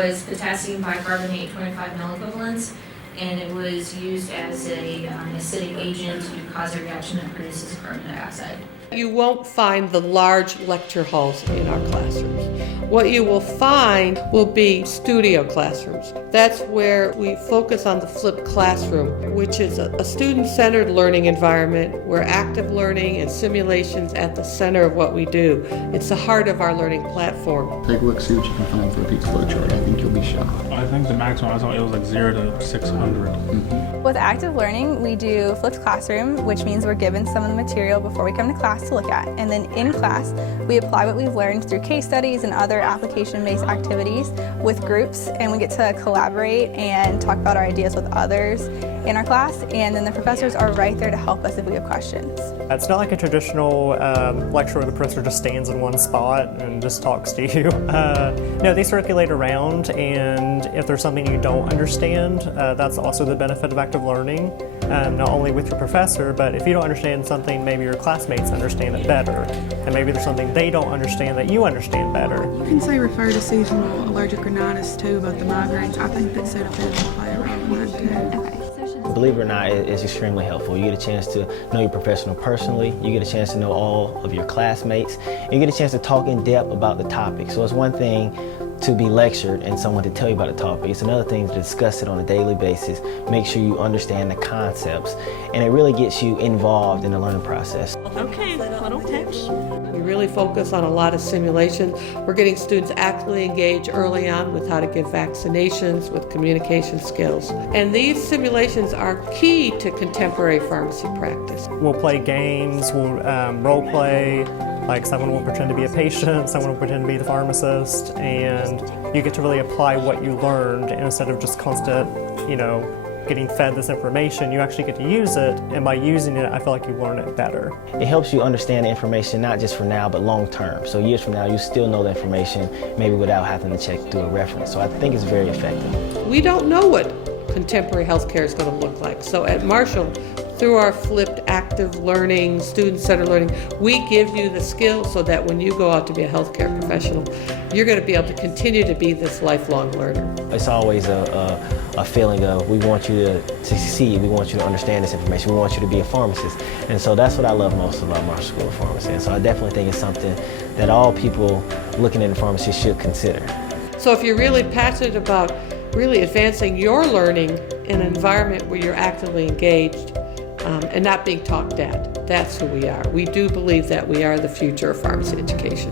was potassium bicarbonate 25 milliequivalents, and it was used as a acidic agent to cause a reaction that produces carbon dioxide. You won't find the large lecture halls in our classrooms. What you will find will be studio classrooms. That's where we focus on the flipped classroom, which is a student-centered learning environment where active learning and simulations at the center of what we do. It's the heart of our learning platform. Take a look, see what you can find for a pizza flow chart. I think you'll be shocked. I think the maximum I saw, it was like 0 to 600. With active learning, we do flipped classroom, which means we're given some of the material before we come to class to look at. And then in class, we apply what we've learned through case studies and other application-based activities with groups, and we get to collaborate and talk about our ideas with others in our class, and then the professors are right there to help us if we have questions. It's not like a traditional lecture where the professor just stands in one spot and just talks to you. No, they circulate around, and if there's something you don't understand, that's also the benefit of active learning. Not only with your professor, but if you don't understand something, maybe your classmates understand it better. And maybe there's something they don't understand that you understand better. You can say refer to seasonal allergic rhinitis too about the migraines. I think that Sudafed will play a role in that too. Believe it or not, it's extremely helpful. You get a chance to know your professional personally, you get a chance to know all of your classmates, and you get a chance to talk in depth about the topic. So it's one thing to be lectured and someone to tell you about the topic. It's another thing to discuss it on a daily basis, make sure you understand the concepts, and it really gets you involved in the learning process. Okay, little pitch. We really focus on a lot of simulations. We're getting students actively engaged early on with how to give vaccinations, with communication skills. And these simulations are key to contemporary pharmacy practice. We'll play games, we'll role play, like someone will pretend to be a patient, someone will pretend to be the pharmacist, and you get to really apply what you learned, and instead of just constant, getting fed this information, you actually get to use it, and by using it, I feel like you learn it better. It helps you understand the information not just for now, but long term. So years from now, you still know the information, maybe without having to check through a reference. So I think it's very effective. We don't know what contemporary healthcare is going to look like. So at Marshall, through our flipped active learning, student-centered learning, we give you the skills so that when you go out to be a healthcare professional, you're going to be able to continue to be this lifelong learner. It's always a feeling of we want you to succeed, we want you to understand this information, we want you to be a pharmacist. And so that's what I love most about Marshall School of Pharmacy. And so I definitely think it's something that all people looking into pharmacy should consider. So if you're really passionate about really advancing your learning in an environment where you're actively engaged and not being talked at, that's who we are. We do believe that we are the future of pharmacy education.